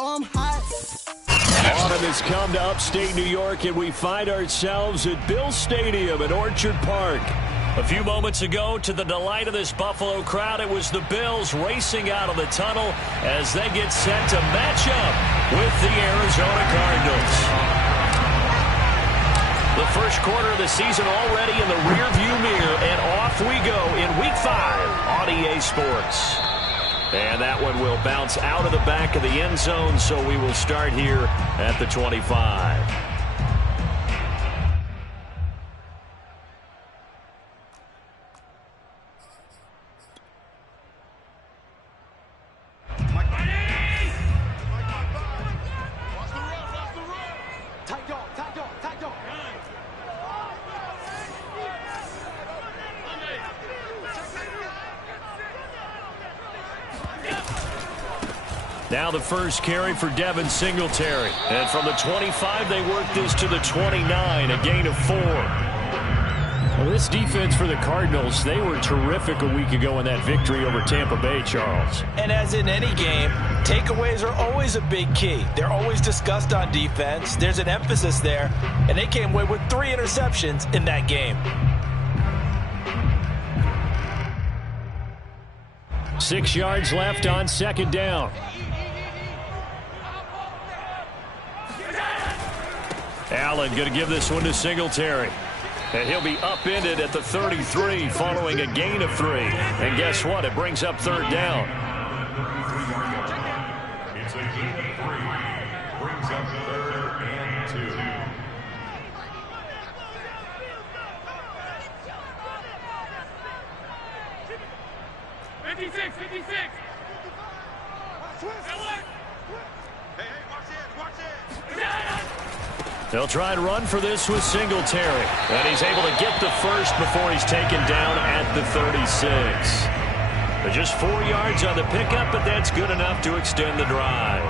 hot. Autumn has come to upstate New York, and we find ourselves at Bill Stadium at Orchard Park. A few moments ago, to the delight of this Buffalo crowd, it was the Bills racing out of the tunnel as they get set to match up with the Arizona Cardinals. The first quarter of the season already in the rearview mirror, and off we go in Week 5 on EA Sports. And that one will bounce out of the back of the end zone, so we will start here at the 25. Now the first carry for Devin Singletary. And from the 25, they work this to the 29, a gain of 4. Well, this defense for the Cardinals, they were terrific a week ago in that victory over Tampa Bay, Charles. And as in any game, takeaways are always a big key. They're always discussed on defense. There's an emphasis there, and they came away with 3 interceptions in that game. 6 yards left on second down. Allen going to give this one to Singletary. And he'll be upended at the 33 following a gain of 3. And guess what? It brings up third down. It's a gain of 3. Brings up 3rd and 2. 56. They'll try and run for this with Singletary. And he's able to get the first before he's taken down at the 36. But just 4 yards on the pickup, but that's good enough to extend the drive.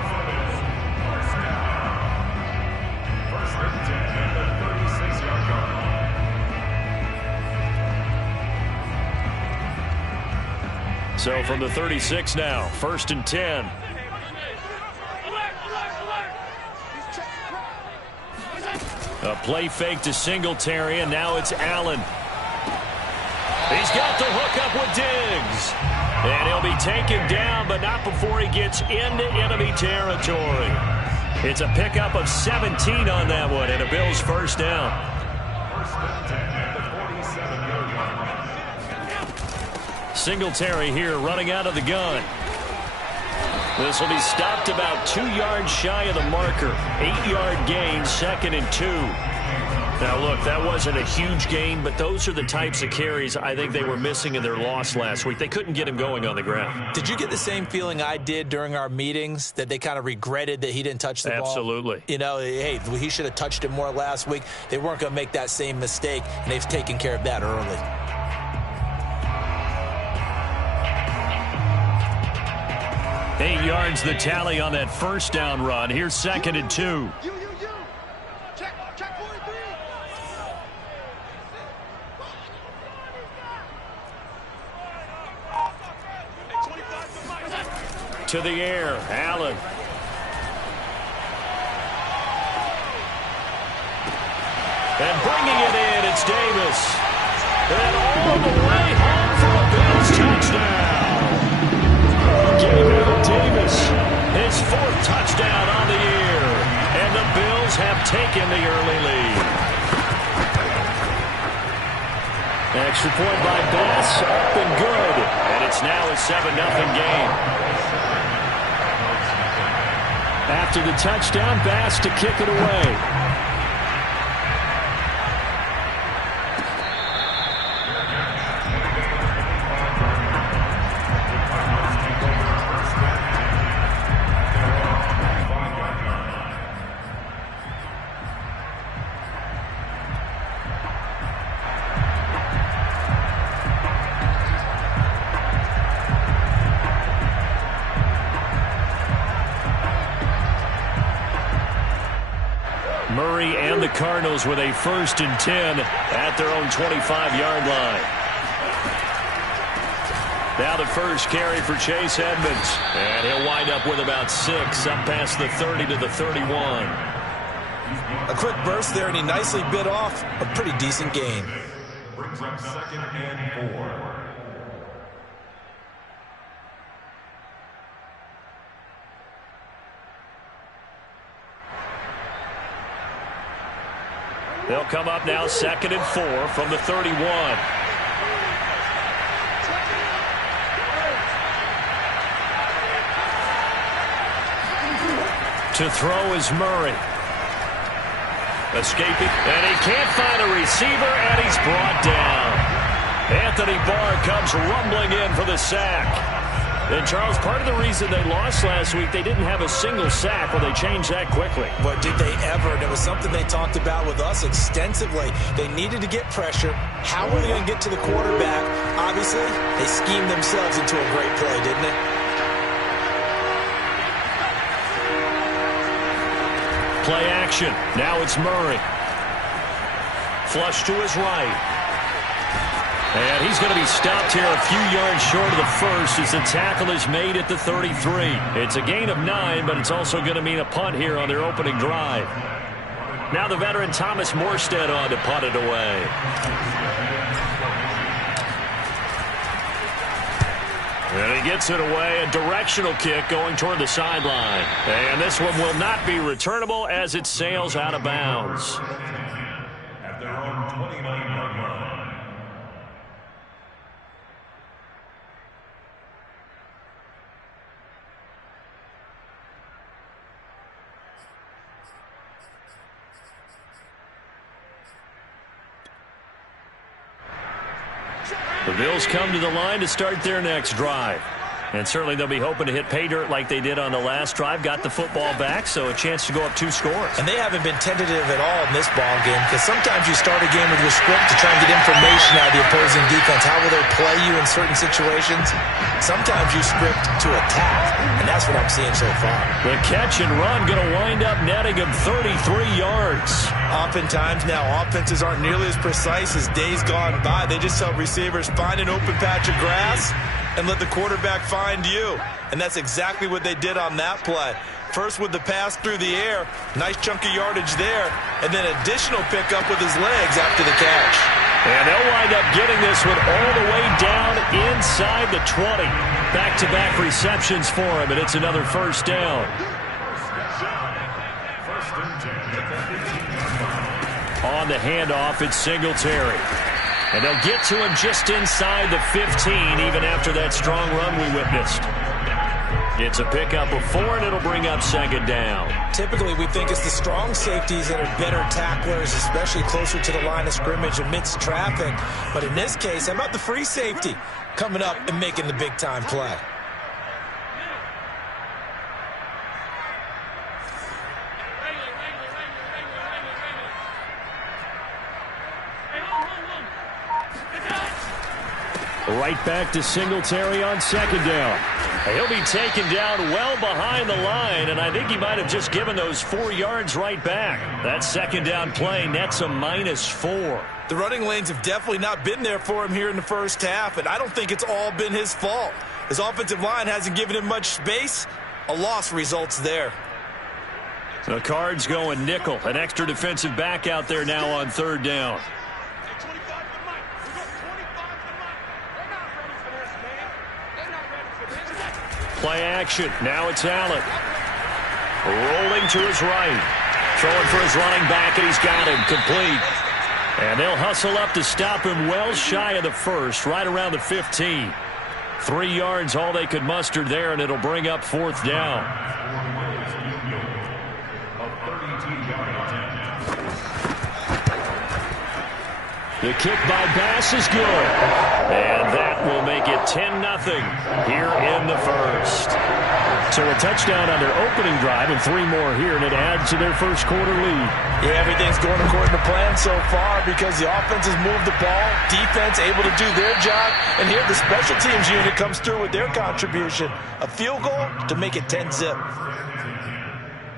First and 10 at the 36-yard line. So from the 36 now, first and 10. A play fake to Singletary, and now it's Allen. He's got the hook up with Diggs. And he'll be taken down, but not before he gets into enemy territory. It's a pickup of 17 on that one, and a Bills first down. First and 10 at the 47-yard line. Singletary here running out of the gun. This will be stopped about 2 yards shy of the marker. 8-yard gain, 2nd and 2. Now, look, that wasn't a huge gain, but those are the types of carries I think they were missing in their loss last week. They couldn't get him going on the ground. Did you get the same feeling I did during our meetings, that they kind of regretted that he didn't touch the ball? Absolutely. You know, hey, he should have touched it more last week. They weren't going to make that same mistake, and they've taken care of that early. 8 yards the tally on that first down run. Here's 2nd and 2. Check 43. To the air, Allen. And bringing it in, it's Davis. And all the way home for a Bills touchdown. Gabriel Davis, his 4th touchdown on the year. And the Bills have taken the early lead. Extra point by Bass, up and good. And it's now a 7-0 game. After the touchdown, Bass to kick it away. Murray and the Cardinals with a 1st and 10 at their own 25-yard line. Now the first carry for Chase Edmonds. And he'll wind up with about 6, up past the 30 to the 31. A quick burst there, and he nicely bit off a pretty decent gain. Brings up 2nd and 4. They'll come up now 2nd and 4 from the 31. To throw is Murray. Escaping, and he can't find a receiver, and he's brought down. Anthony Barr comes rumbling in for the sack. And, Charles, part of the reason they lost last week, they didn't have a single sack. Well, they changed that quickly. But did they ever? And it was something they talked about with us extensively. They needed to get pressure. How were they going to get to the quarterback? Obviously, they schemed themselves into a great play, didn't they? Play action. Now it's Murray. Flush to his right. And he's going to be stopped here a few yards short of the first as the tackle is made at the 33. It's a gain of 9, but it's also going to mean a punt here on their opening drive. Now the veteran Thomas Morstead on to punt it away. And he gets it away, a directional kick going toward the sideline. And this one will not be returnable as it sails out of bounds. At their own 29-yard line. The Bills come to the line to start their next drive. And certainly they'll be hoping to hit pay dirt like they did on the last drive. Got the football back, so a chance to go up 2 scores. And they haven't been tentative at all in this ball game, because sometimes you start a game with your script to try and get information out of the opposing defense. How will they play you in certain situations? Sometimes you script to attack, and that's what I'm seeing so far. The catch and run going to wind up netting him 33 yards. Oftentimes now, offenses aren't nearly as precise as days gone by. They just tell receivers, find an open patch of grass and let the quarterback find you. And that's exactly what they did on that play. First with the pass through the air, nice chunk of yardage there, and then additional pickup with his legs after the catch. And they'll wind up getting this one all the way down inside the 20. Back-to-back receptions for him, and it's another first down. On the handoff, it's Singletary. And they'll get to him just inside the 15, even after that strong run we witnessed. It's a pickup of 4, and it'll bring up 2nd down. Typically, we think it's the strong safeties that are better tacklers, especially closer to the line of scrimmage amidst traffic. But in this case, how about the free safety coming up and making the big-time play? Right back to Singletary on 2nd down. He'll be taken down well behind the line, and I think he might have just given those 4 yards right back. That 2nd down play nets a -4. The running lanes have definitely not been there for him here in the first half, and I don't think it's all been his fault. His offensive line hasn't given him much space. A loss results there. The Cards going nickel. An extra defensive back out there now on 3rd down. Play action. Now it's Allen. Rolling to his right. Throwing for his running back, and he's got him. Complete. And they'll hustle up to stop him well shy of the first, right around the 15. 3 yards all they could muster there, and it'll bring up 4th down. The kick by Bass is good. And that will make it 10-0 here in the first. So a touchdown on their opening drive and 3 more here, and it adds to their first quarter lead. Yeah, everything's going according to plan so far because the offense has moved the ball, defense able to do their job, and here the special teams unit comes through with their contribution. A field goal to make it 10-0.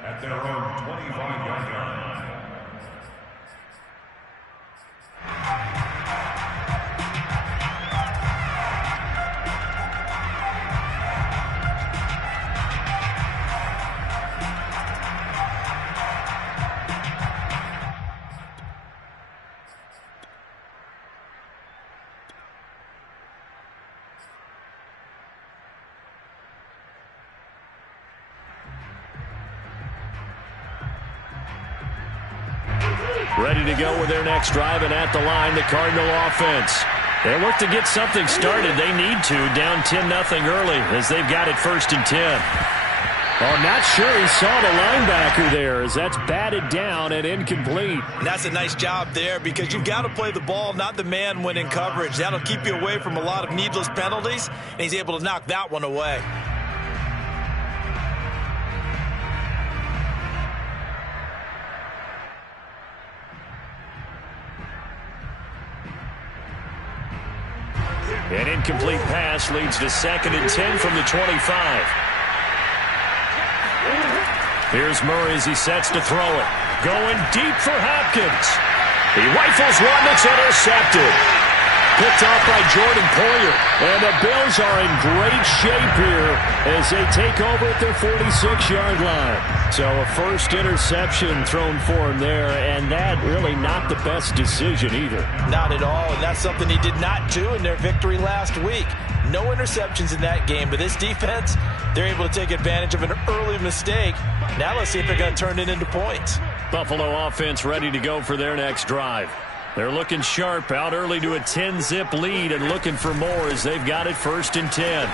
At their own 25-yard line. Ready to go with their next drive, and at the line, the Cardinal offense. They look to get something started. They need to, down 10-0 early as they've got it 1st and 10. Oh, not sure he saw the linebacker there as that's batted down and incomplete. And that's a nice job there because you've got to play the ball, not the man when in coverage. That'll keep you away from a lot of needless penalties, and he's able to knock that one away. An incomplete pass leads to 2nd and 10 from the 25. Here's Murray as he sets to throw it. Going deep for Hopkins. He rifles one that's intercepted. Picked off by Jordan Poyer. And the Bills are in great shape here as they take over at their 46-yard line. So a first interception thrown for him there, and that really not the best decision either. Not at all, and that's something he did not do in their victory last week. No interceptions in that game, but this defense, they're able to take advantage of an early mistake. Now let's see if they're going to turn it into points. Buffalo offense ready to go for their next drive. They're looking sharp, out early to a 10-zip lead and looking for more as they've got it 1st and 10.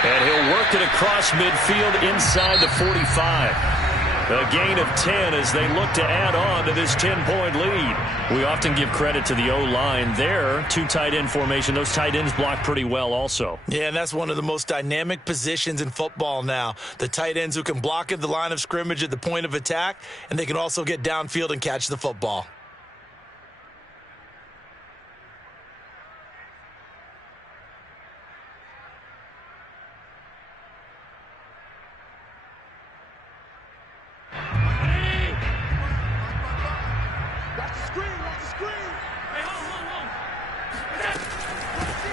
And he'll work it across midfield inside the 45. A gain of 10 as they look to add on to this 10-point lead. We often give credit to the O-line there. 2 tight end formation. Those tight ends block pretty well also. Yeah, and that's one of the most dynamic positions in football now. The tight ends who can block at the line of scrimmage at the point of attack, and they can also get downfield and catch the football.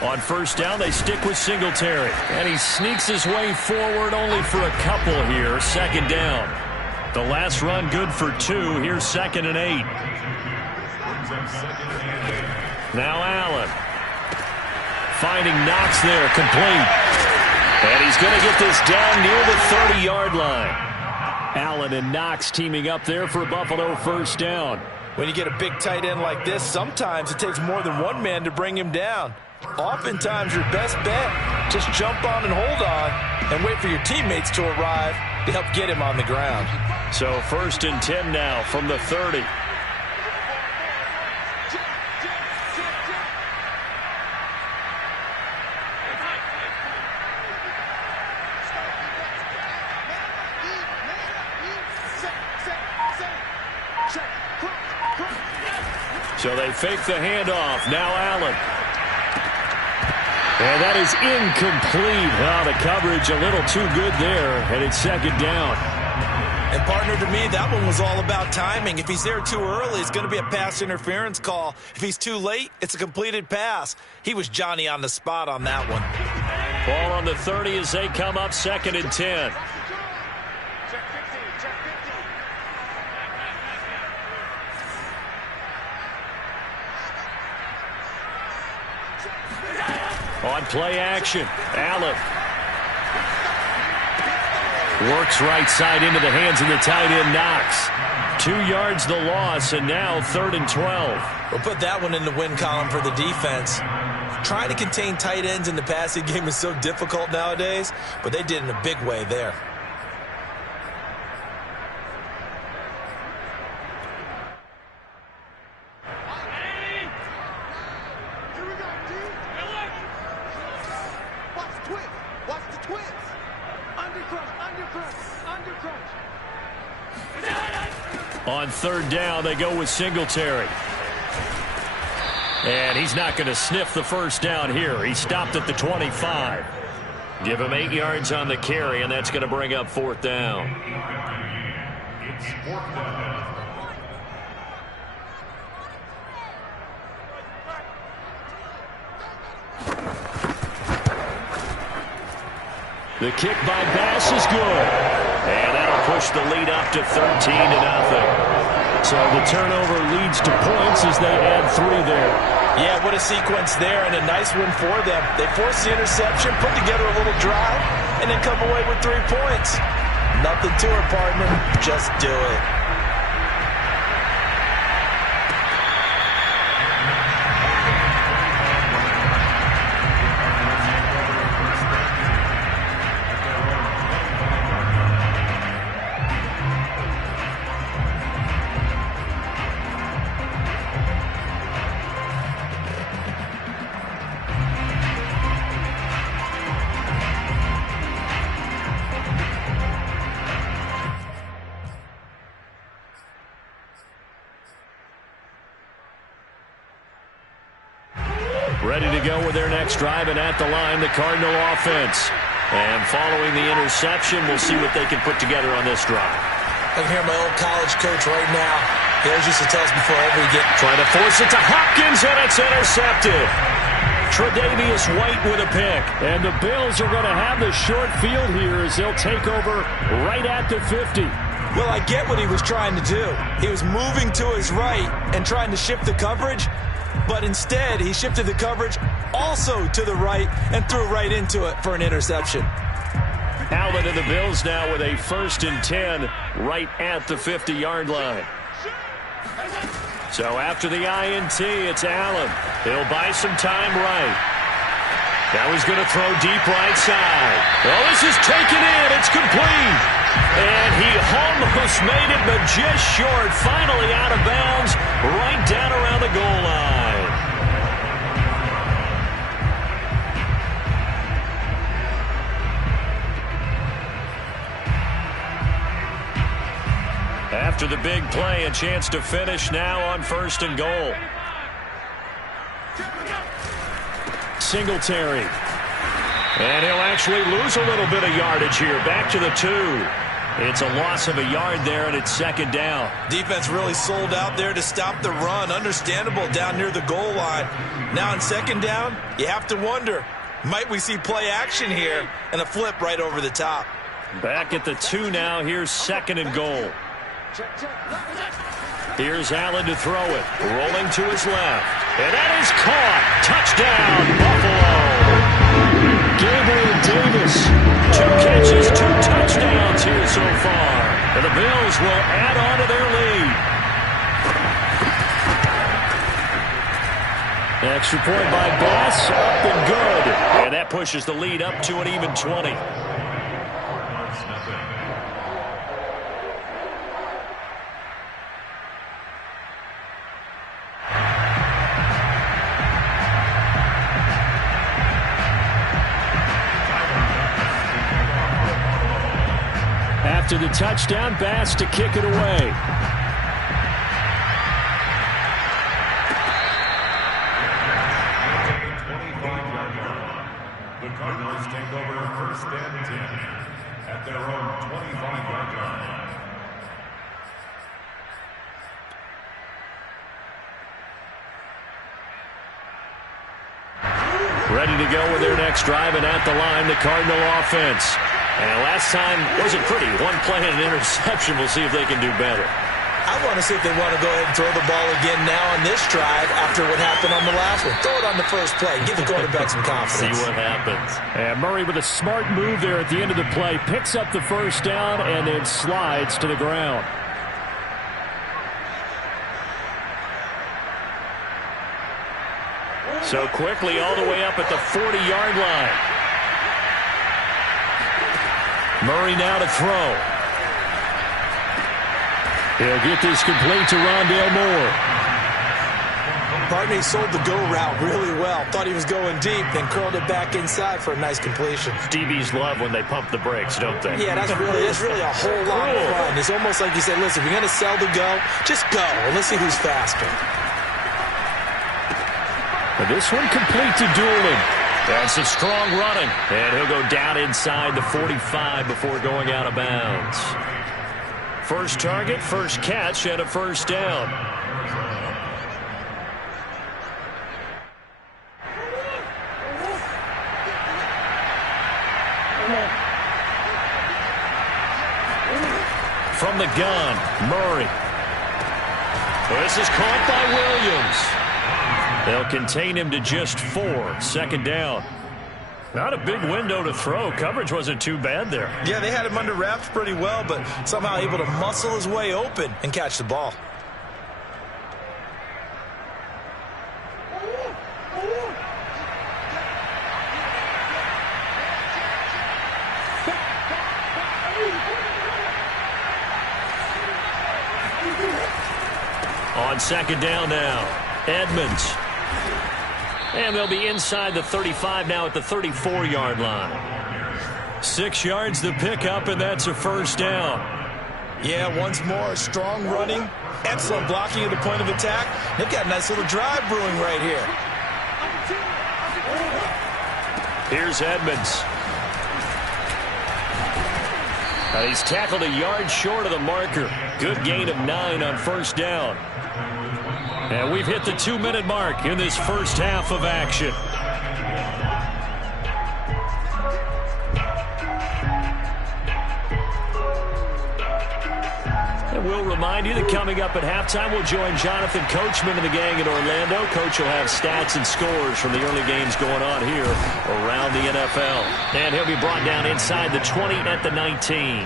On 1st down, they stick with Singletary. And he sneaks his way forward only for a couple here. 2nd down. The last run good for 2. Here's 2nd and 8. Now Allen. Finding Knox there, complete. And he's going to get this down near the 30-yard line. Allen and Knox teaming up there for Buffalo 1st down. When you get a big tight end like this, sometimes it takes more than one man to bring him down. Oftentimes, your best bet, just jump on and hold on and wait for your teammates to arrive to help get him on the ground. So 1st and 10 now from the 30. So they fake the handoff. Now Allen. And that is incomplete. Wow, the coverage a little too good there, and it's 2nd down. And partner, to me, that one was all about timing. If he's there too early, it's going to be a pass interference call. If he's too late, it's a completed pass. He was Johnny on the spot on that one. Ball on the 30 as they come up 2nd and 10. On play action, Allen works right side into the hands of the tight end Knox. 2 yards the loss, and now 3rd and 12. We'll put that one in the win column for the defense. Trying to contain tight ends in the passing game is so difficult nowadays, but they did in a big way there. On 3rd down, they go with Singletary. And he's not going to sniff the 1st down here. He stopped at the 25. Give him 8 yards on the carry, and that's going to bring up 4th down. It's 4th down. The kick by Bass is good. And that'll push the lead up to 13-0. So the turnover leads to points as they add 3 there. Yeah, what a sequence there, and a nice one for them. They force the interception, put together a little drive, and then come away with 3 points. Nothing to it, partner. Just do it. Ready to go with their next drive, and at the line, the Cardinal offense. And following the interception, we'll see what they can put together on this drive. I can hear my old college coach right now. He always used to tell us before every game. Trying to force it to Hopkins, and it's intercepted. Tre'Davious White with a pick. And the Bills are going to have the short field here as they'll take over right at the 50. Well, I get what he was trying to do. He was moving to his right and trying to shift the coverage, but instead he shifted the coverage also to the right and threw right into it for an interception. Allen and the Bills now with a 1st and 10 right at the 50-yard line. So after the INT, it's Allen. He'll buy some time right. Now he's going to throw deep right side. Oh, this is taken in. It's complete. And he almost made it, but just short. Finally out of bounds, right down around the goal line. After the big play, a chance to finish now on 1st and goal. Singletary. And he'll actually lose a little bit of yardage here. Back to the 2. It's a loss of a yard there, and it's 2nd down. Defense really sold out there to stop the run. Understandable down near the goal line. Now in 2nd down, you have to wonder, might we see play action here and a flip right over the top? Back at the 2 now. Here's 2nd and goal. Here's Allen to throw it. Rolling to his left. And that is caught. Touchdown, Buffalo. Gabriel Davis. 2 catches, 2 touchdowns here so far. And the Bills will add on to their lead. Extra point by Bass. Up and good. And that pushes the lead up to an even 20. After the touchdown, Bass to kick it away. The Cardinals take over 1st and 10 at their own 25-yard line. Ready to go with their next drive, and at the line, the Cardinal offense. And last time wasn't pretty. 1 play and an interception. We'll see if they can do better. I want to see if they want to go ahead and throw the ball again now on this drive after what happened on the last one. Throw it on the first play. Give the quarterback some confidence. See what happens. And Murray with a smart move there at the end of the play. Picks up the 1st down and then slides to the ground. So quickly all the way up at the 40-yard line. Murray now to throw. He'll get this complete to Rondale Moore. Pardney sold the go route really well. Thought he was going deep, then curled it back inside for a nice completion. DBs love when they pump the brakes, don't they? Yeah, that's really a whole lot of fun. It's almost like you said, listen, if you're going to sell the go, just go, and let's see who's faster. But this one complete to Doolin. That's a strong running. And he'll go down inside the 45 before going out of bounds. First target, first catch, and a 1st down. From the gun, Murray. This is caught by Williams. They'll contain him to just 4. 2nd down. Not a big window to throw. Coverage wasn't too bad there. Yeah, they had him under wraps pretty well, but somehow able to muscle his way open and catch the ball. On 2nd down now, Edmonds. And they'll be inside the 35 now at the 34-yard line. 6 yards the pickup, and that's a 1st down. Yeah, once more, strong running, excellent blocking at the point of attack. They've got a nice little drive brewing right here. Here's Edmonds. He's tackled a yard short of the marker. Good gain of 9 on first down. And we've hit the 2-minute mark in this first half of action. And we'll remind you that coming up at halftime, we'll join Jonathan Coachman and the gang in Orlando. Coach will have stats and scores from the early games going on here around the NFL. And he'll be brought down inside the 20 at the 19.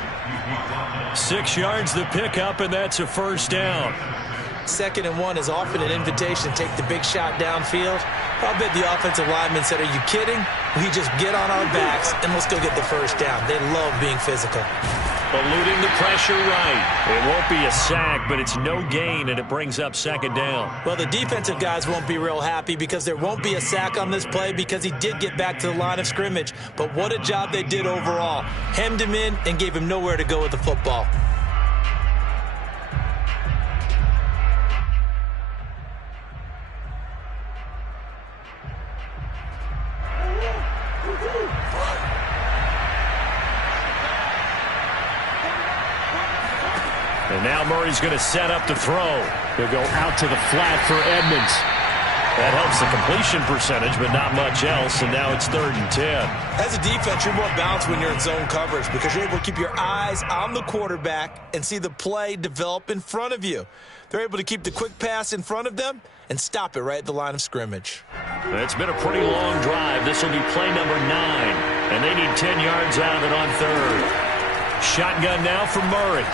6 yards the pickup, and that's a first down. 2nd and 1 is often an invitation to take the big shot downfield. I'll bet the offensive lineman said, are you kidding? We just get on our backs and let's go get the first down. They love being physical. Eluding the pressure right. It won't be a sack, but it's no gain, and it brings up 2nd down. Well, the defensive guys won't be real happy because there won't be a sack on this play because he did get back to the line of scrimmage. But what a job they did overall. Hemmed him in and gave him nowhere to go with the football. And now Murray's going to set up to throw. He'll go out to the flat for Edmonds. That helps the completion percentage, but not much else, and now it's 3rd and 10. As a defense, you're more balanced when you're in zone coverage because you're able to keep your eyes on the quarterback and see the play develop in front of you. They're able to keep the quick pass in front of them and stop it right at the line of scrimmage. It's been a pretty long drive. This will be play number 9, and they need 10 yards out of it on 3rd. Shotgun now for Murray.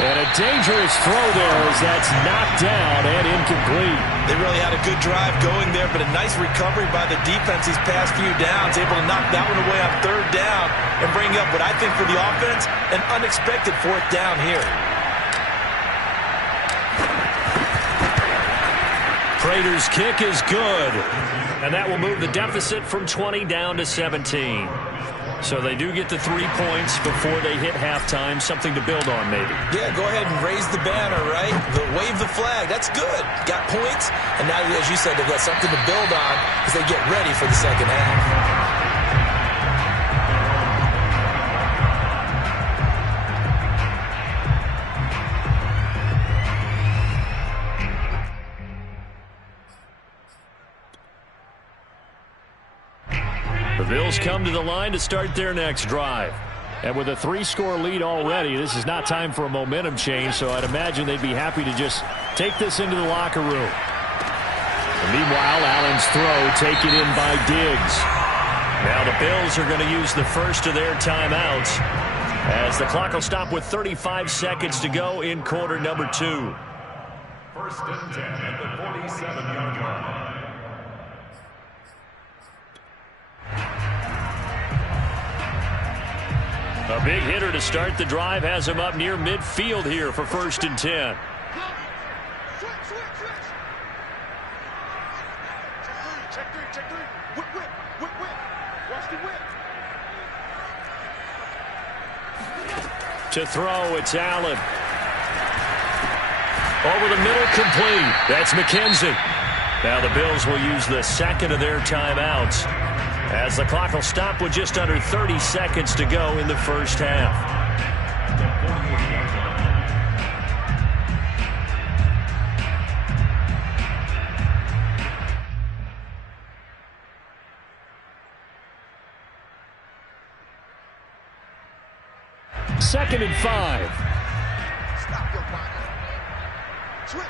And a dangerous throw there as that's knocked down and incomplete. They really had a good drive going there, but a nice recovery by the defense these past few downs, able to knock that one away on 3rd down and bring up what I think for the offense, an unexpected 4th down here. Prater's kick is good, and that will move the deficit from 20 down to 17. So they do get the 3 points before they hit halftime, something to build on maybe. Yeah, go ahead and raise the banner, right? Wave the flag. That's good. Got points, and now, as you said, they've got something to build on as they get ready for the second half. The Bills come to the line to start their next drive. And with a 3-score lead already, this is not time for a momentum change, so I'd imagine they'd be happy to just take this into the locker room. And meanwhile, Allen's throw taken in by Diggs. Now the Bills are going to use the first of their timeouts as the clock will stop with 35 seconds to go in quarter number 2. 1st and 10 at the 47-yard line. A big hitter to start the drive has him up near midfield here for 1st and 10. Check three. Whip. Watch the whip. To throw, it's Allen. Over the middle, complete. That's McKenzie. Now the Bills will use the 2nd of their timeouts as the clock will stop with just under 30 seconds to go in the first half. Second and 5. Stop your body. Switch.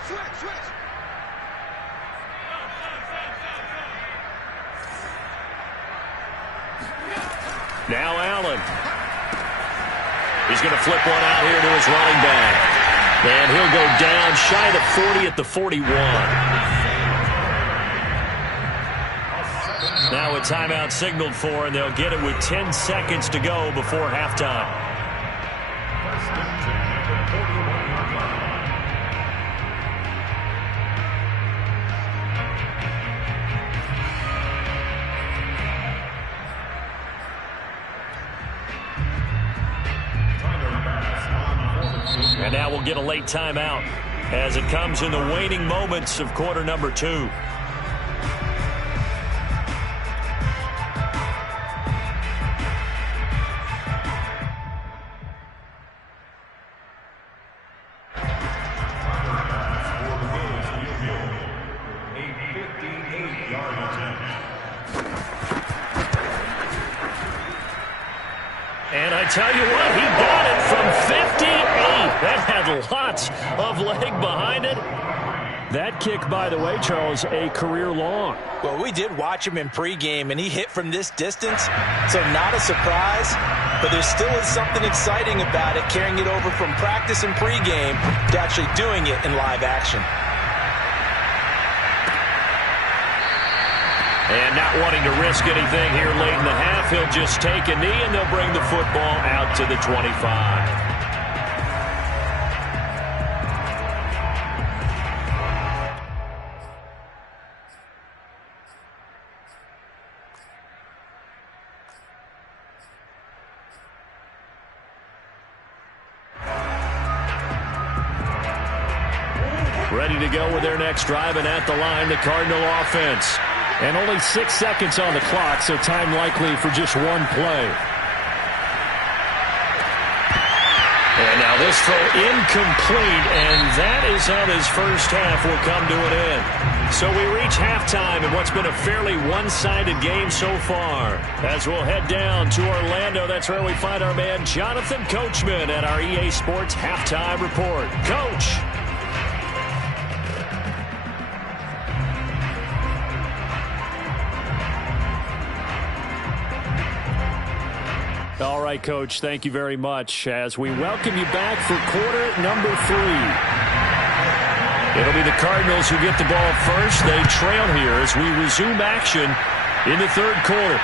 Now Allen. He's going to flip one out here to his running back. And he'll go down shy of the 40 at the 41. Now a timeout signaled for, and they'll get it with 10 seconds to go before halftime. 1st and 10 at the 41-yard line. And now we'll get a late timeout as it comes in the waning moments of quarter number 2. And I tell you what, he got it from 58. That had lots of leg behind it. That kick, by the way, Charles, a career long. Well, we did watch him in pregame, and he hit from this distance, so not a surprise. But there still is something exciting about it, carrying it over from practice and pregame to actually doing it in live action. And not wanting to risk anything here late in the half, he'll just take a knee, and they'll bring the football out to the 25. Ready to go with their next drive, and at the line, the Cardinal offense. And only 6 seconds on the clock, so time likely for just one play. And now this throw incomplete, and that is how this first half will come to an end. So we reach halftime in what's been a fairly one-sided game so far. As we'll head down to Orlando, that's where we find our man Jonathan Coachman at our EA Sports Halftime Report. Coach. All right, Coach, thank you very much as we welcome you back for quarter number 3. It'll be the Cardinals who get the ball first. They trail here as we resume action in the third quarter.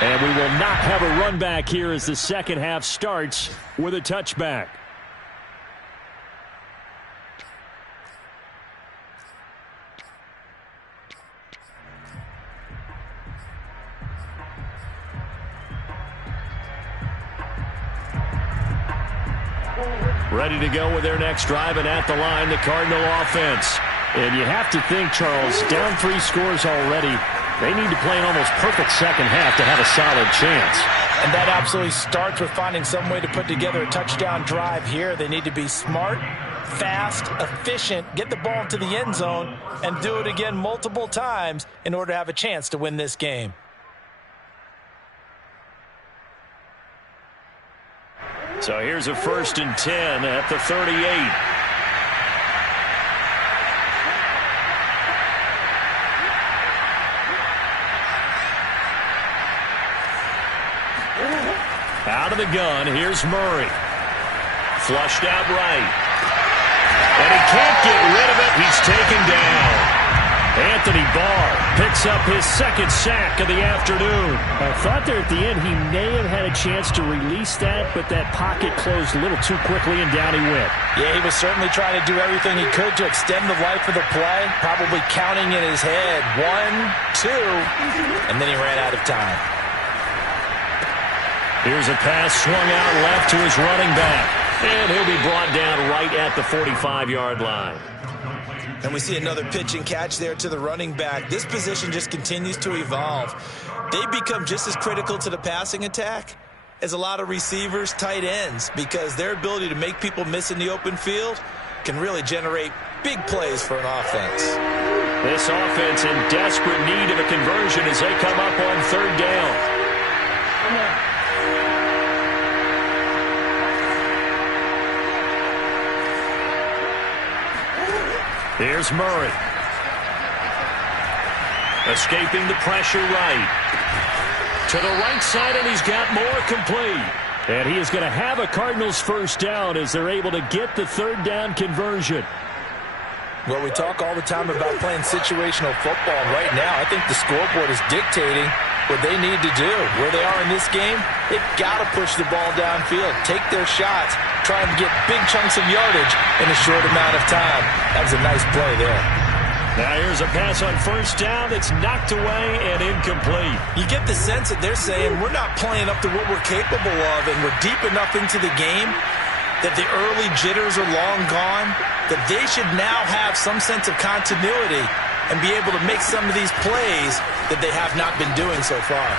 And we will not have a run back here as the second half starts with a touchback. Ready to go with their next drive, and at the line, the Cardinal offense. And you have to think, Charles, down 3 scores already. They need to play an almost perfect second half to have a solid chance. And that absolutely starts with finding some way to put together a touchdown drive here. They need to be smart, fast, efficient, get the ball into the end zone, and do it again multiple times in order to have a chance to win this game. So here's a 1st and 10 at the 38. Out of the gun, here's Murray. Flushed out right. And he can't get rid of it. He's taken down. Anthony Barr picks up his second sack of the afternoon. I thought there at the end he may have had a chance to release that, but that pocket closed a little too quickly, and down he went. Yeah, he was certainly trying to do everything he could to extend the life of the play, probably counting in his head 1, 2, and then he ran out of time. Here's a pass swung out left to his running back, and he'll be brought down right at the 45-yard line. And we see another pitch and catch there to the running back. This position just continues to evolve. They become just as critical to the passing attack as a lot of receivers, tight ends, because their ability to make people miss in the open field can really generate big plays for an offense. This offense in desperate need of a conversion as they come up on 3rd down. Here's Murray. Escaping the pressure right. To the right side, and he's got more complete. And he is going to have a Cardinals 1st down as they're able to get the 3rd down conversion. Well, we talk all the time about playing situational football. Right now, I think the scoreboard is dictating what they need to do. Where they are in this game, they've got to push the ball downfield, take their shots, trying to get big chunks of yardage in a short amount of time. That was a nice play there. Now here's a pass on 1st down that's knocked away and incomplete. You get the sense that they're saying we're not playing up to what we're capable of, and we're deep enough into the game that the early jitters are long gone, that they should now have some sense of continuity and be able to make some of these plays that they have not been doing so far.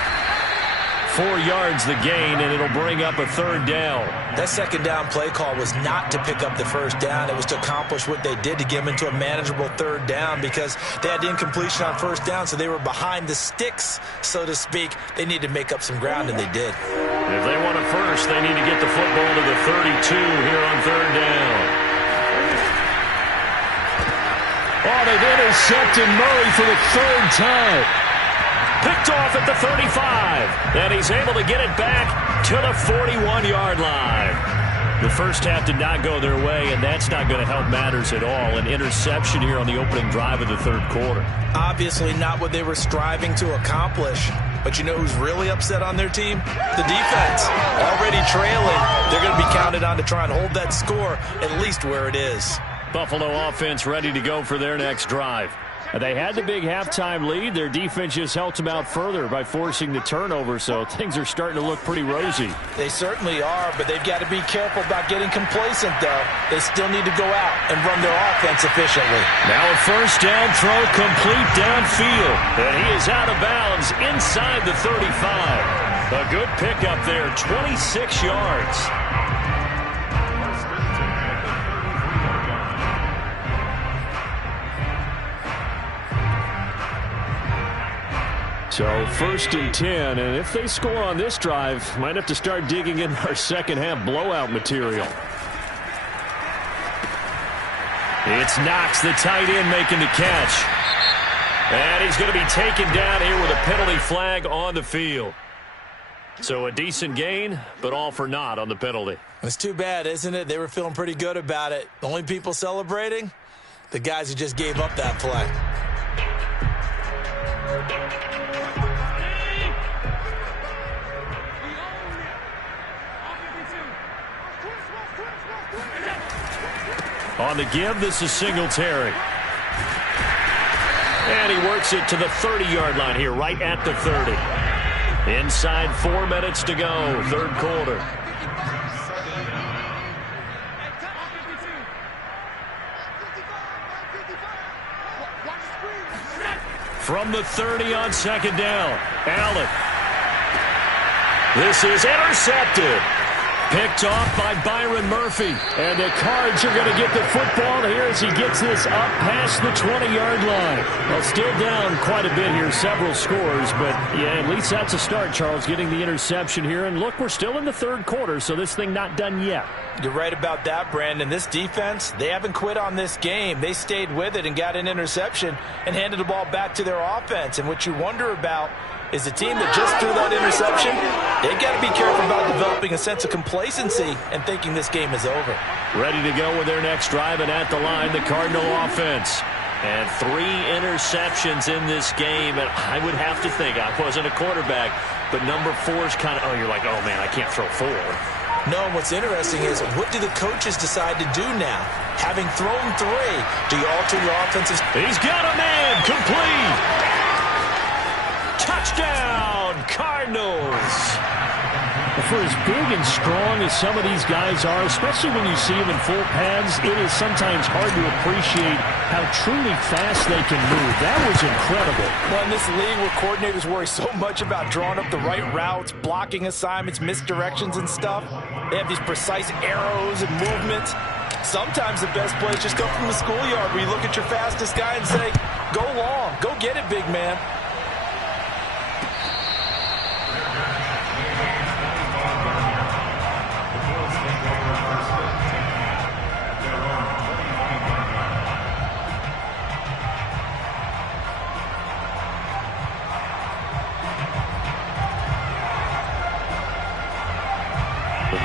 4 yards the gain, and it'll bring up a 3rd down. That 2nd down play call was not to pick up the 1st down. It was to accomplish what they did, to get them into a manageable 3rd down, because they had the incompletion on 1st down, so they were behind the sticks, so to speak. They needed to make up some ground, and they did. If they want a first, they need to get the football to the 32 here on 3rd down. Oh, they've intercepted Murray for the 3rd time. Picked off at the 35, and he's able to get it back to the 41-yard line. The first half did not go their way, and that's not going to help matters at all. An interception here on the opening drive of the 3rd quarter. Obviously not what they were striving to accomplish. But you know who's really upset on their team? The defense. Already trailing. They're going to be counted on to try and hold that score at least where it is. Buffalo offense ready to go for their next drive. They had the big halftime lead. Their defense just helped them out further by forcing the turnover, so things are starting to look pretty rosy. They certainly are, but they've got to be careful about getting complacent, though. They still need to go out and run their offense efficiently. Now a 1st down throw complete downfield, and he is out of bounds inside the 35. A good pickup there, 26 yards. So 1st and 10, and if they score on this drive, might have to start digging in our 2nd half blowout material. It's Knox, the tight end, making the catch. And he's going to be taken down here with a penalty flag on the field. So a decent gain, but all for naught on the penalty. It's too bad, isn't it? They were feeling pretty good about it. The only people celebrating? The guys who just gave up that play. On the give, this is Singletary. And he works it to the 30-yard line here, right at the 30. Inside 4 minutes to go, 3rd quarter. From the 30 on 2nd down, Allen. This is intercepted. Picked off by Byron Murphy. And the Cards are going to get the football here as he gets this up past the 20-yard line. Well, still down quite a bit here, several scores. But, yeah, at least that's a start, Charles, getting the interception here. And, look, we're still in the 3rd quarter, so this thing not done yet. You're right about that, Brandon. This defense, they haven't quit on this game. They stayed with it and got an interception and handed the ball back to their offense. And what you wonder about is the team that just threw that interception, they've got to be careful about developing a sense of complacency and thinking this game is over. Ready to go with their next drive, and at the line, the Cardinal offense. And 3 interceptions in this game, and I would have to think, I wasn't a quarterback, but number 4 is kind of, oh, you're like, oh, man, I can't throw 4. No, what's interesting is, what do the coaches decide to do now? Having thrown 3, do you alter your offensive? He's got a man, complete. Touchdown, Cardinals. For as big and strong as some of these guys are, especially when you see them in full pads, it is sometimes hard to appreciate how truly fast they can move. That was incredible. Well, in this league where coordinators worry so much about drawing up the right routes, blocking assignments, misdirections and stuff, they have these precise arrows and movements. Sometimes the best plays just come from the schoolyard where you look at your fastest guy and say, go long, go get it, big man.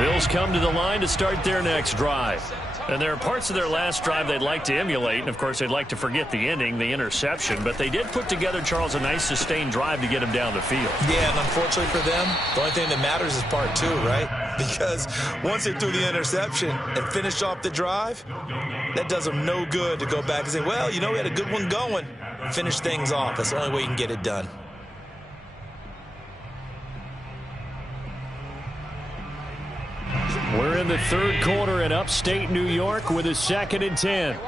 Bills come to the line to start their next drive. And there are parts of their last drive they'd like to emulate, and of course they'd like to forget the ending, the interception, but they did put together, Charles, a nice sustained drive to get him down the field. Yeah, and unfortunately for them, the only thing that matters is part 2, right? Because once they threw the interception and finished off the drive, that does them no good to go back and say, well, you know, we had a good one going. Finish things off. That's the only way you can get it done. We're in the 3rd quarter in upstate New York with a 2nd and 10.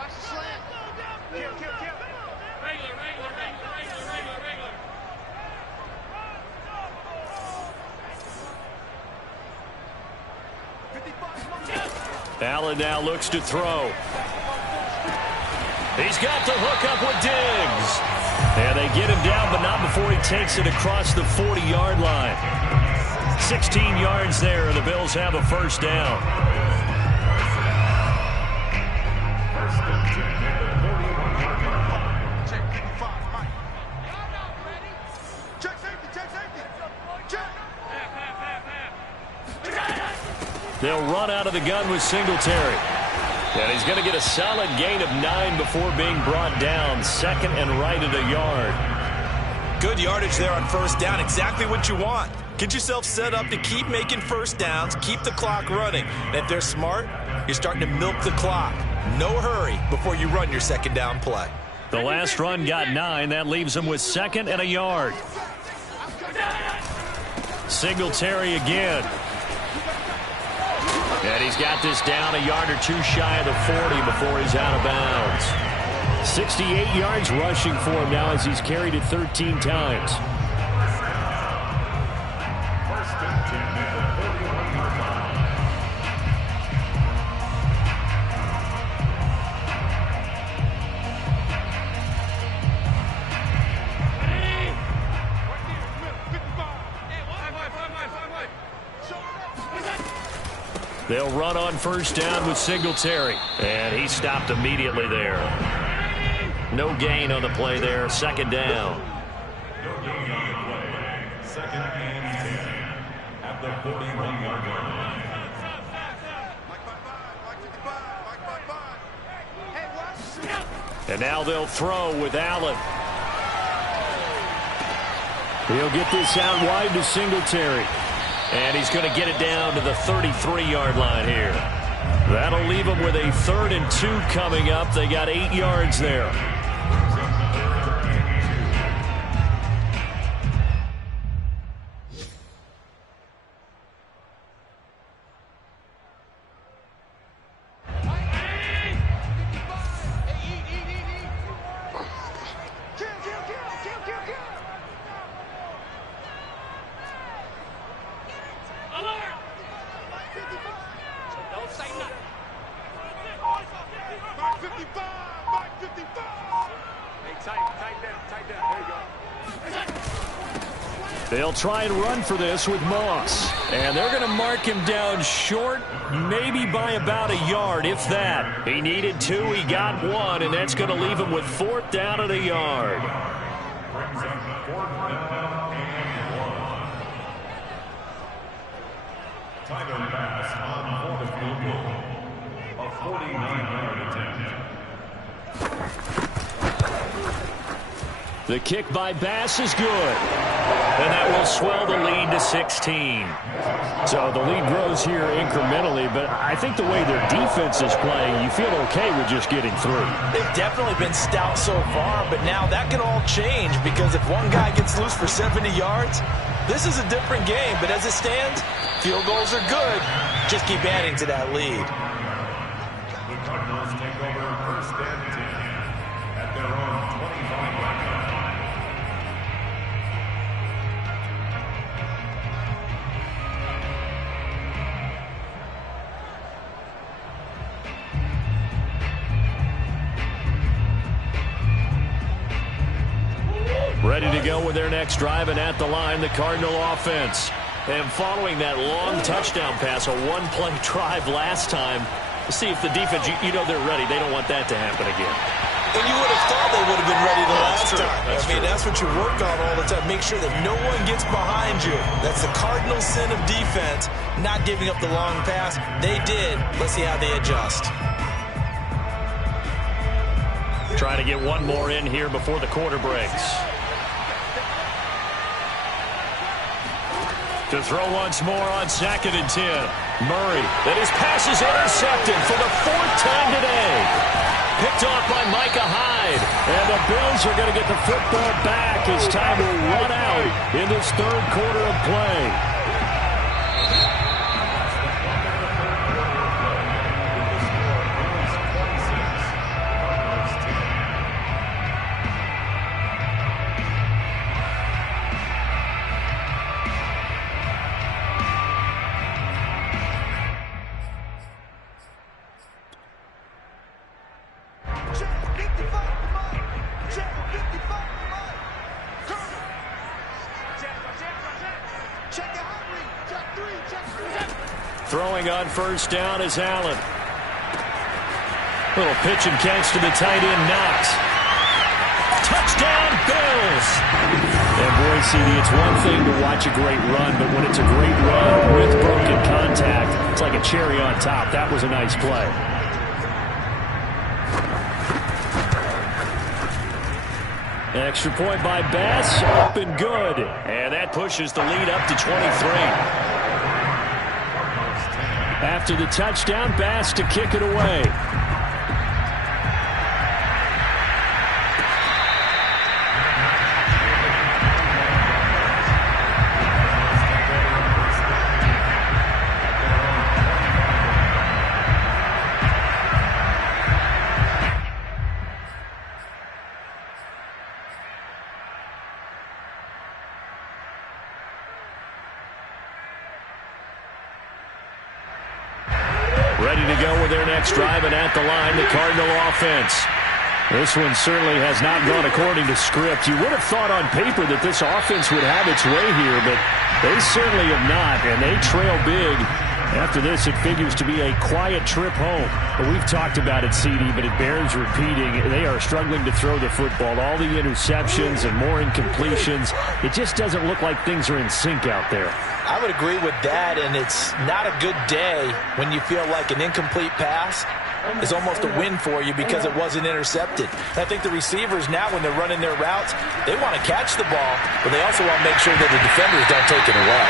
Allen now looks to throw. He's got the hook up with Diggs. And they get him down, but not before he takes it across the 40-yard line. 16 yards there, and the Bills have a first down. Check 55, Mike. Check safety, check safety. Check. They'll run out of the gun with Singletary. And he's going to get a solid gain of 9 before being brought down. Second and right at a yard. Good yardage there on first down. Exactly what you want. Get yourself set up to keep making first downs, keep the clock running. And if they're smart, you're starting to milk the clock. No hurry before you run your second down play. The last run got 9. That leaves them with second and a yard. Singletary again. And he's got this down a yard or two shy of the 40 before he's out of bounds. 68 yards rushing for him now as he's carried it 13 times. They'll run on first down with Singletary. And he stopped immediately there. No gain on the play there. Second down. No gain on the play. Second and 10 at the 41-yard line. And now they'll throw with Allen. He'll get this out wide to Singletary. And he's going to get it down to the 33-yard line here. That'll leave them with a 3rd and 2 coming up. They got 8 yards there. They'll try and run for this with Moss. And they're going to mark him down short, maybe by about a yard, if that. He needed 2, he got 1, and that's going to leave him with 4th down at a yard. Brings up 4th down and 1. Tyler Bass on for the field goal. A 49-yard attempt. The kick by Bass is good. And that will swell the lead to 16. So the lead grows here incrementally, but I think the way their defense is playing, you feel okay with just getting through. They've definitely been stout so far, but now that can all change because if one guy gets loose for 70 yards, this is a different game. But as it stands, field goals are good. Just keep adding to that lead. The Cardinals take over first and 10 at their own 25-yard line. Ready to go with their next drive, and at the line, the Cardinal offense. And following that long touchdown pass, a one-play drive last time, see if the defense, you know they're ready. They don't want that to happen again. And you would have thought they would have been ready the last time. That's what you work on all the time. Make sure that no one gets behind you. That's the cardinal sin of defense, not giving up the long pass. They did. Let's see how they adjust. Trying to get one more in here before the quarter breaks. To throw once more on 2nd and 10. Murray, and his pass is intercepted for the 4th time today. Picked off by Micah Hyde. And the Bills are going to get the football back as time will run out in this 3rd quarter of play. Throwing on first down is Allen. Little pitch and catch to the tight end, Knox. Touchdown, Bills! And boy, CD, it's one thing to watch a great run, but when it's a great run with broken contact, it's like a cherry on top. That was a nice play. Extra point by Bass, up and good. And that pushes the lead up to 23. After the touchdown, Bass to kick it away. Ready to go with their next drive, and at the line, the Cardinal offense. This one certainly has not gone according to script. You would have thought on paper that this offense would have its way here, but they certainly have not, and they trail big. After this, it figures to be a quiet trip home. But we've talked about it, CD, but it bears repeating. They are struggling to throw the football. All the interceptions and more incompletions. It just doesn't look like things are in sync out there. I would agree with that, and it's not a good day when you feel like an incomplete pass is almost a win for you because it wasn't intercepted. And I think the receivers now, when they're running their routes, they want to catch the ball, but they also want to make sure that the defenders don't take it away.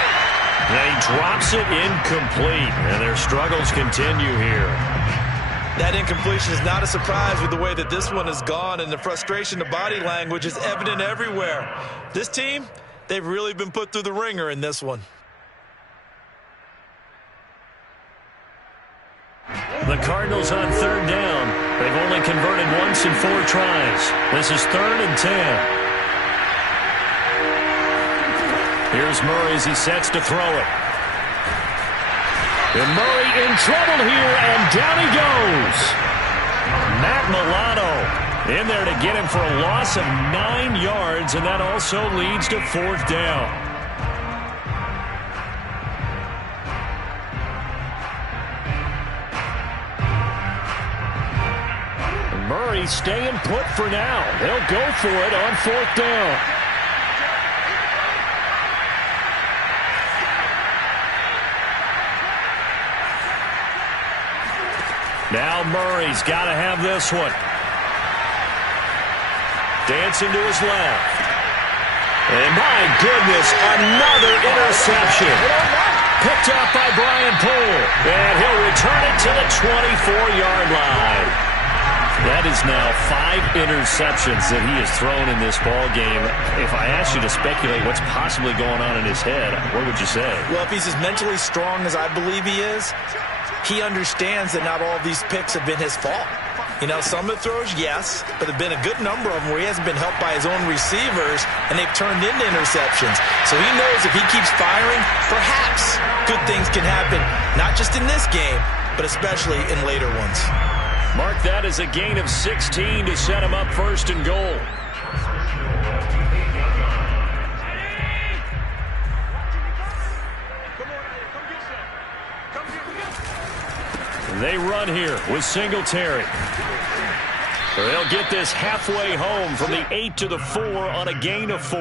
And he drops it incomplete, and their struggles continue here. That incompletion is not a surprise with the way that this one has gone, and the frustration, the body language is evident everywhere. This team, they've really been put through the ringer in this one. The Cardinals on third down. They've only converted once in 4 tries. This is 3rd and 10. Here's Murray as he sets to throw it. And Murray in trouble here, and down he goes. Matt Milano in there to get him for a loss of 9 yards, and that also leads to 4th down. Murray staying put for now. They'll go for it on 4th down. Now Murray's got to have this one. Dancing to his left. And my goodness, another interception. Picked up by Brian Poole. And he'll return it to the 24-yard line. That is now 5 interceptions that he has thrown in this ball game. If I asked you to speculate what's possibly going on in his head, what would you say? Well, if he's as mentally strong as I believe he is, he understands that not all of these picks have been his fault. You know, some of the throws, yes, but there have been a good number of them where he hasn't been helped by his own receivers, and they've turned into interceptions. So he knows if he keeps firing, perhaps good things can happen, not just in this game, but especially in later ones. Mark that as a gain of 16 to set him up 1st and goal. They run here with Singletary. They'll get this halfway home from the 8 to the 4 on a gain of 4.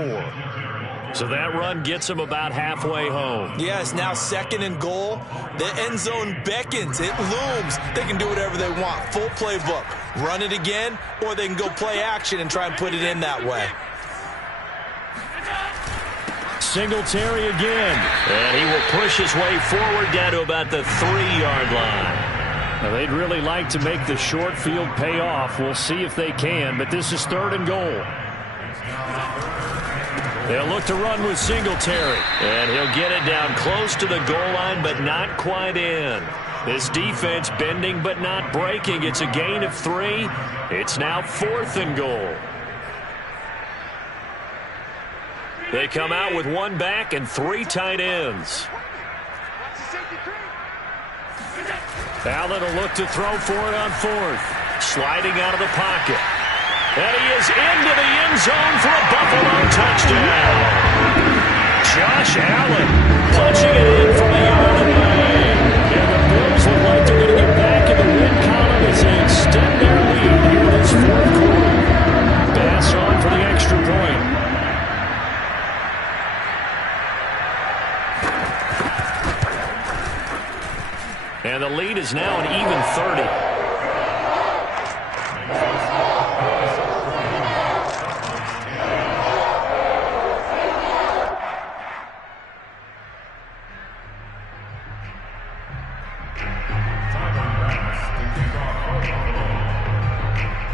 So that run gets them about halfway home. Yeah, it's now 2nd and goal. The end zone beckons. It looms. They can do whatever they want. Full playbook. Run it again, or they can go play action and try and put it in that way. Singletary again. And he will push his way forward down to about the 3-yard line. Now, they'd really like to make the short field pay off. We'll see if they can, but this is 3rd and goal. They'll look to run with Singletary. And he'll get it down close to the goal line, but not quite in. This defense bending but not breaking. It's a gain of 3. It's now 4th and goal. They come out with 1 back and 3 tight ends. Allen will look to throw for it on 4th. Sliding out of the pocket. And he is into the end zone for a Buffalo touchdown. Josh Allen punching it in from the yard away. And the lead is now an even 30.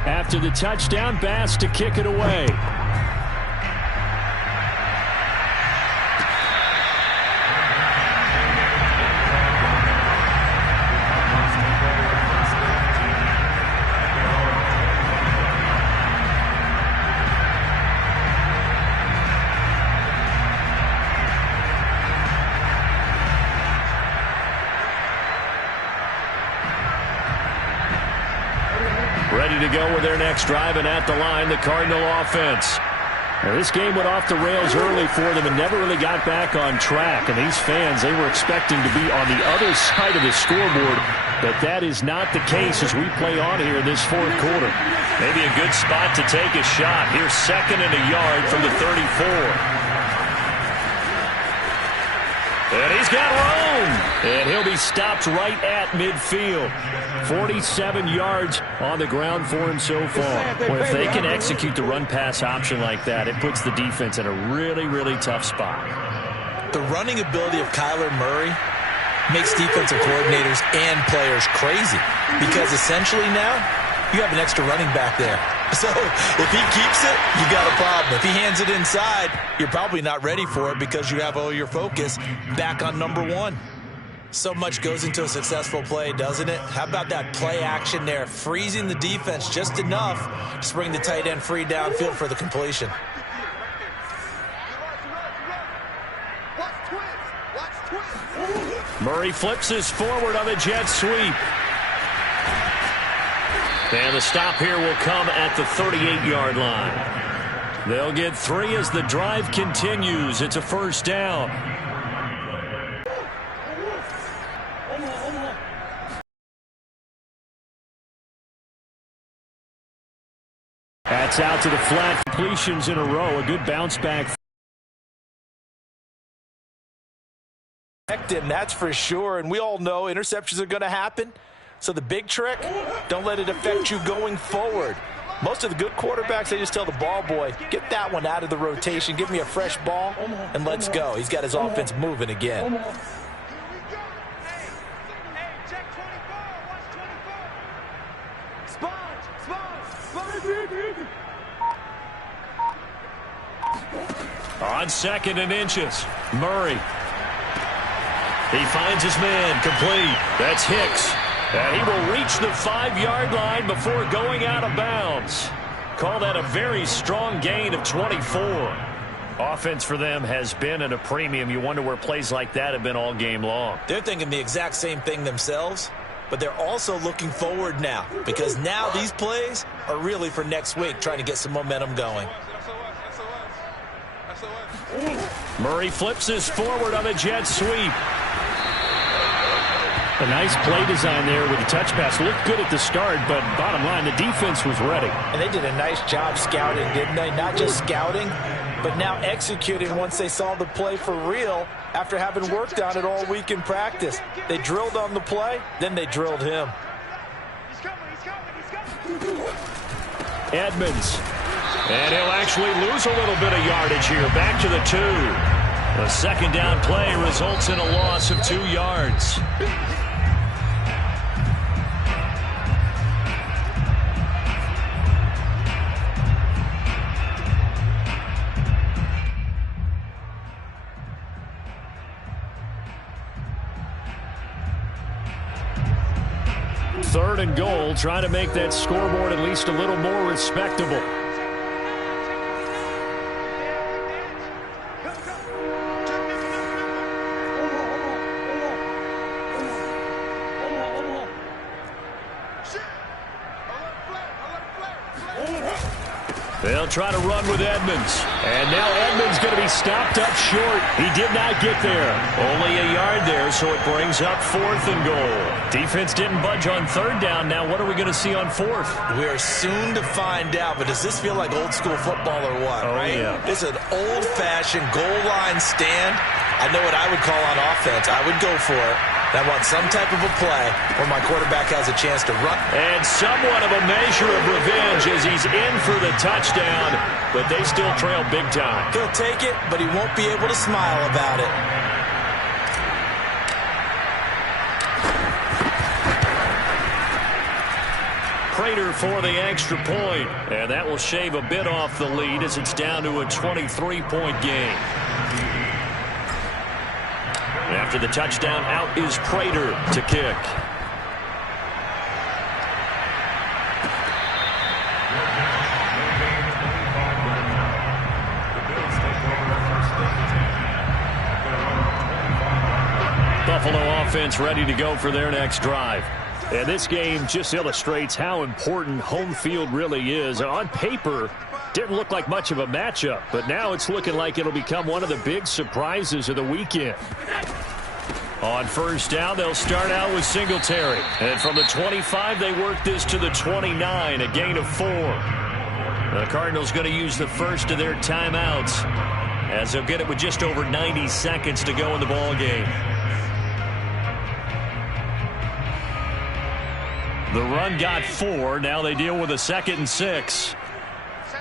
After the touchdown, Bass to kick it away. Ready to go with their next drive, and at the line, the Cardinal offense. Now, this game went off the rails early for them and never really got back on track. And these fans, they were expecting to be on the other side of the scoreboard, but that is not the case as we play on here in this fourth quarter. Maybe a good spot to take a shot. Here's 2nd and a yard from the 34. And he's got room. And he'll be stopped right at midfield. 47 yards on the ground for him so far. Well, if they can execute the run-pass option like that, it puts the defense in a really, really tough spot. The running ability of Kyler Murray makes defensive coordinators and players crazy. Because essentially now, you have an extra running back there. So if he keeps it, you got a problem. If he hands it inside, you're probably not ready for it because you have all your focus back on number 1. So much goes into a successful play, doesn't it? How about that play action there, freezing the defense just enough to bring the tight end free downfield for the completion. Murray flips his forward on the jet sweep. And the stop here will come at the 38-yard line. They'll get 3 as the drive continues. It's a first down. That's out to the flat. Completions in a row. A good bounce back. That's for sure, and we all know interceptions are going to happen. So the big trick, don't let it affect you going forward. Most of the good quarterbacks, they just tell the ball boy, get that one out of the rotation, give me a fresh ball, and let's go. He's got his offense moving again. On 2nd and inches, Murray. He finds his man, complete. That's Hicks. And he will reach the 5-yard line before going out of bounds. Call that a very strong gain of 24. Offense for them has been at a premium. You wonder where plays like that have been all game long. They're thinking the exact same thing themselves, but they're also looking forward now because now these plays are really for next week, trying to get some momentum going. Murray flips his forward on a jet sweep. A nice play design there with the touch pass. Looked good at the start, but bottom line, the defense was ready. And they did a nice job scouting, didn't they? Not just scouting, but now executing once they saw the play for real after having worked on it all week in practice. They drilled on the play, then they drilled him. Edmonds. And he'll actually lose a little bit of yardage here. Back to the 2. The 2nd down play results in a loss of 2 yards. Third and goal, trying to make that scoreboard at least a little more respectable. They'll try to run with Edmonds. And now Edmonds going to be stopped up short. He did not get there. Only a yard there, so it brings up 4th and goal. Defense didn't budge on 3rd down. Now what are we going to see on 4th? We are soon to find out, but does this feel like old school football or what? Oh, right? Yeah. It's an old-fashioned goal line stand. I know what I would call on offense. I would go for it. I want some type of a play where my quarterback has a chance to run. And somewhat of a measure of revenge as he's in for the touchdown, but they still trail big time. He'll take it, but he won't be able to smile about it. Prater for the extra point, and that will shave a bit off the lead as it's down to a 23-point game. After the touchdown, out is Prater to kick. Buffalo offense ready to go for their next drive. And this game just illustrates how important home field really is. On paper, didn't look like much of a matchup, but now it's looking like it'll become one of the big surprises of the weekend. On first down, they'll start out with Singletary. And from the 25, they work this to the 29, a gain of 4. The Cardinals going to use the first of their timeouts as they'll get it with just over 90 seconds to go in the ball game. The run got 4. Now they deal with a 2nd and 6. Set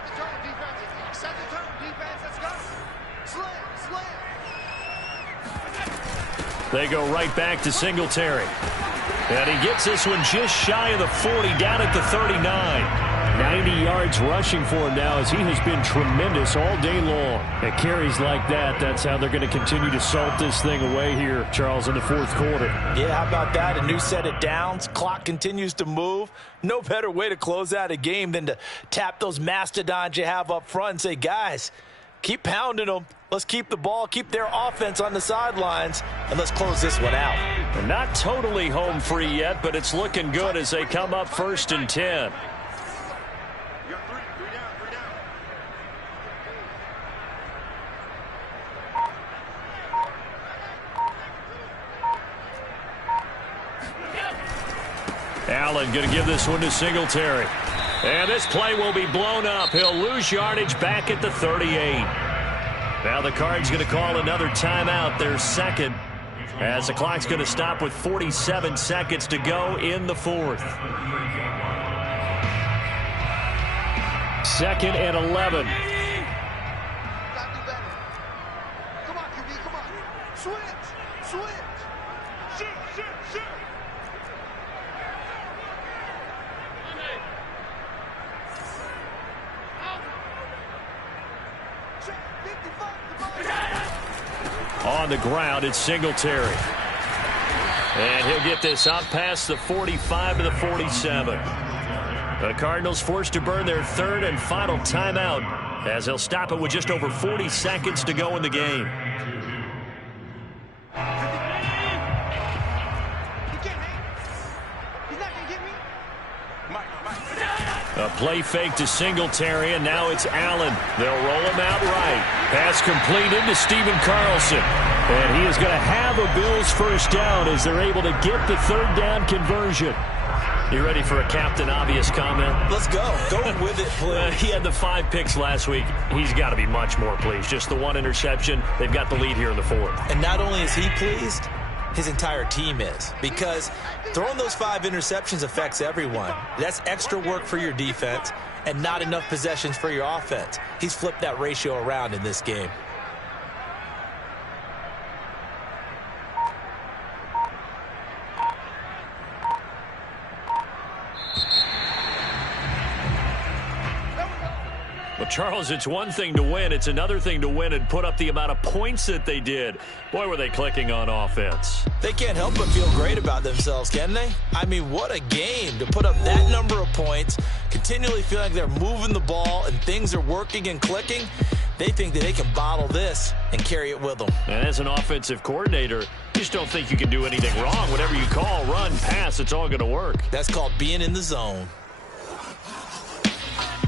the tone, defense. Set the tone, defense. Let's go. Slam. They go right back to Singletary. And he gets this one just shy of the 40, down at the 39. 90 yards rushing for him now as he has been tremendous all day long. At carries like that, that's how they're going to continue to salt this thing away here, Charles, in the fourth quarter. Yeah, how about that? A new set of downs. Clock continues to move. No better way to close out a game than to tap those mastodons you have up front and say, guys, keep pounding them. Let's keep the ball, keep their offense on the sidelines, and let's close this one out. And not totally home free yet, but it's looking good as they come up 1st and 10. You got three down. Allen going to give this one to Singletary. And this play will be blown up. He'll lose yardage back at the 38. Now the Cards going to call another timeout, their second, as the clock's going to stop with 47 seconds to go in the fourth. 2nd and 11. Gotta do better. Come on, QB, come on. Switch. Shoot. On the ground, it's Singletary. And he'll get this up past the 45 to the 47. The Cardinals forced to burn their 3rd and final timeout as they'll stop it with just over 40 seconds to go in the game. A play fake to Singletary, and now it's Allen. They'll roll him out right. Pass complete into Stephen Carlson. And he is going to have a Bills first down as they're able to get the 3rd down conversion. You ready for a Captain Obvious comment? Let's go. Go with it, please. He had the 5 picks last week. He's got to be much more pleased. Just the 1 interception. They've got the lead here in the 4th. And not only is he pleased, his entire team is. Because throwing those 5 interceptions affects everyone. That's extra work for your defense and not enough possessions for your offense. He's flipped that ratio around in this game. Well, Charles, it's one thing to win. It's another thing to win and put up the amount of points that they did. Boy, were they clicking on offense. They can't help but feel great about themselves, can they? I mean, what a game to put up that number of points, continually feel like they're moving the ball and things are working and clicking. They think that they can bottle this and carry it with them. And as an offensive coordinator, you just don't think you can do anything wrong. Whatever you call, run, pass, it's all going to work. That's called being in the zone.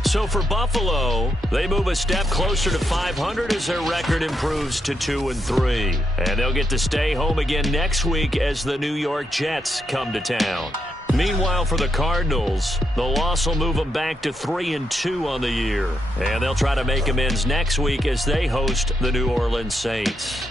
So for Buffalo, they move a step closer to 500 as their record improves to 2-3. And they'll get to stay home again next week as the New York Jets come to town. Meanwhile, for the Cardinals, the loss will move them back to 3-2 on the year. And they'll try to make amends next week as they host the New Orleans Saints.